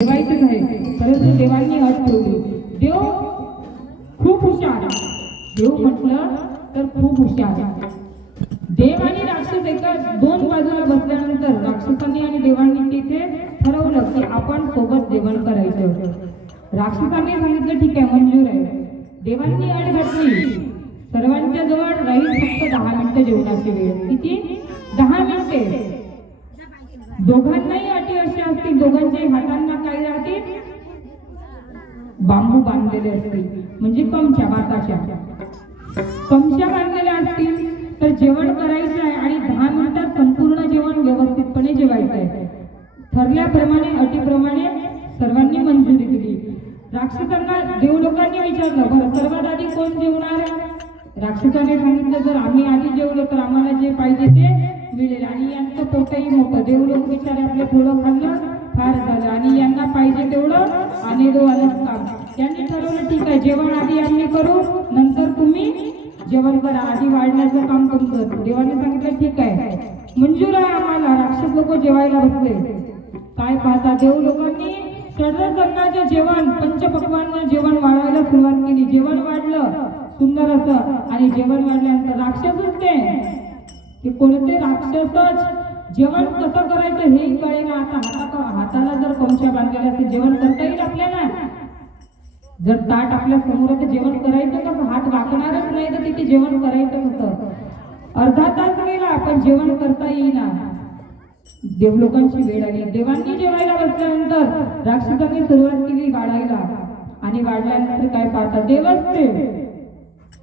ठेवायचंच आहे, परंतु देवांनी अट ठेवली. देव खूप हुशार, देव म्हटलं तर खूप हुशार. देव आणि राक्षस एका दोन बाजूला बसल्यानंतर राक्षसांनी आणि देवांनी तिथे ठरवलं की आपण सोबत जेवण करायचं. राक्षसांनी सांगितलं ठीक आहे, मंजूर आहे. देवांनी अट घातली, सर्वांच्या जवळ राहील फक्त 10 मिनिटं जेवणाची वेळ. किती? 10 मिनिटे. दोघांनाही अटी अशा असतील, दोघांच्या हातांना काय राहतील? बांबू बांधलेले असतील, म्हणजे कमच्या, भाताच्या कमच्या बांधलेल्या असतील. तर जेवण करायचं आहे आणि 10 मिनिटात संपूर्ण जेवण व्यवस्थितपणे जेवायचं आहे. ठरल्याप्रमाणे अटीप्रमाणे सर्वांनी मंजुरी दिली. राक्षसांना देवलोकांनी विचारलं, बरं सर्वात आधी कोण जेवणार? राक्षसाने सांगितलं, जर आम्ही आधी जेवलो तर आम्हाला जे पाहिजे ते मिळेल आणि यांचं पोटही मोठं. देवलोक बिचारे आपले थोडं खाल्लं फार झालं आणि यांना पाहिजे तेवढं आणि दो आलंच काम. त्यांनी ठरवलं ठीक आहे, जेवण आधी आम्ही करू, नंतर तुम्ही जेवण करा, आधी वाढण्याचं काम तुमचं. देवाने सांगितलं ठीक आहे, मंजूर आहे आम्हाला. राक्षस लोक जेवायला बसले. काय पाहता, देव लोकांनी सर्वांचे जेवण पंचपक्वान्न जेवण वाढवायला सुरुवात केली. जेवण वाढलं सुंदर असं, आणि जेवण वाढल्यानंतर राक्षसच ते कोणते राक्षसच जेवण कसं करायचं हेही कळेना. आता हाताला जर कमच्या बांधलेल्या असेल, जेवण करता येईल आपल्याला? जर ताट आपल्या समोर तर जेवण करायचं कसं? हात वाकणारच नाही तर तिथे जेवण करायचं कसं? अर्धा तास गेला पण जेवण करता येईना. देवलोकांची वेळ आली. देवांनी जेवायला बसल्यानंतर राक्षसांनी सुरुवात केली वाढायला, आणि वाढल्यानंतर काय पाहतात? देवच ते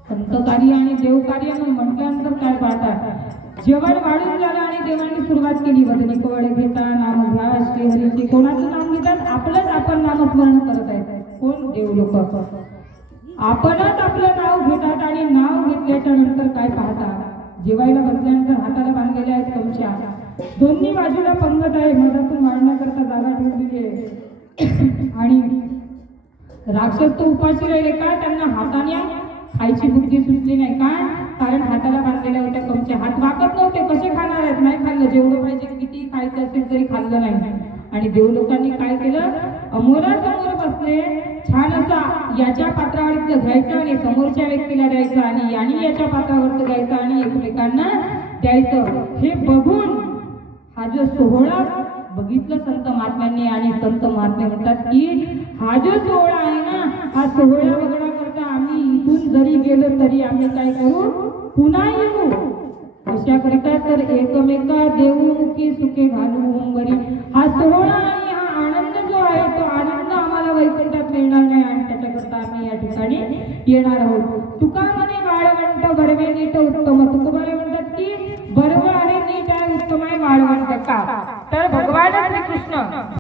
संतकार्य आणि देवकार्य म्हटल्यानंतर काय पाहतात? जेवण वाढून झालं आणि देवांनी सुरुवात केली. वदनी कवळे घेता नाम घ्या श्रीहरीचे. कोणाचं नाम घेतात? आपलंच आपण नामस्मरण करत आहेत. कोण? देवलोक. आपणच आपलं नाव घेतात आणि नाव घेतल्याच्या नंतर काय पाहतात? जेवायला बसल्यानंतर हाताला बांधलेल्या आहेत कमच्या, दोन्ही बाजूला पंगत आहे, मधातून वाढण्याकरता जागा ठेवलेली आहे. आणि राक्षस तो उपाशी राहिले. का? त्यांना हाताने खायची बुद्धी सुचली नाही. का? कारण हाताला बांधलेल्या होत्या कमच्या, हात वाकत नव्हते. कसे खाणार आहेत? नाही खाल्लं. जेवढं पाहिजे किती खायचं असेल तरी खाल्लं नाही. आणि देवलोकांनी काय केलं? अमोरासमोर बसले, छान असा याच्या पात्रावरती घ्यायचं आणि समोरच्या व्यक्तीला द्यायचं, आणि याने याच्या पात्रावरती घ्यायचं आणि एकमेकांना द्यायचं. हे बघून हा जो सोहळा बघितलं संत महात्म्यांनी, आणि संत महात्मे म्हणतात की हा जो सोहळा आहे ना, हा सोहळा बघण्याकरता आम्ही इथून जरी गेलो तरी आम्ही काय करू? पुन्हा येऊ. अशा करता तर एकमेका देऊमुखी सुखे घालू उंबरी. हा सोहळा आणि हा आनंद जो आहे तो आनंद आम्हाला वैकुंठात मिळणार नाही, आणि त्याच्याकरता आम्ही या ठिकाणी येणार आहोत. तुका म्हणे वाळवंट बरवे नीट उत्तम. तुकोबाला म्हणतात की बरव आहे, नीट आहे, उत्तम आहे, वाळवंट का?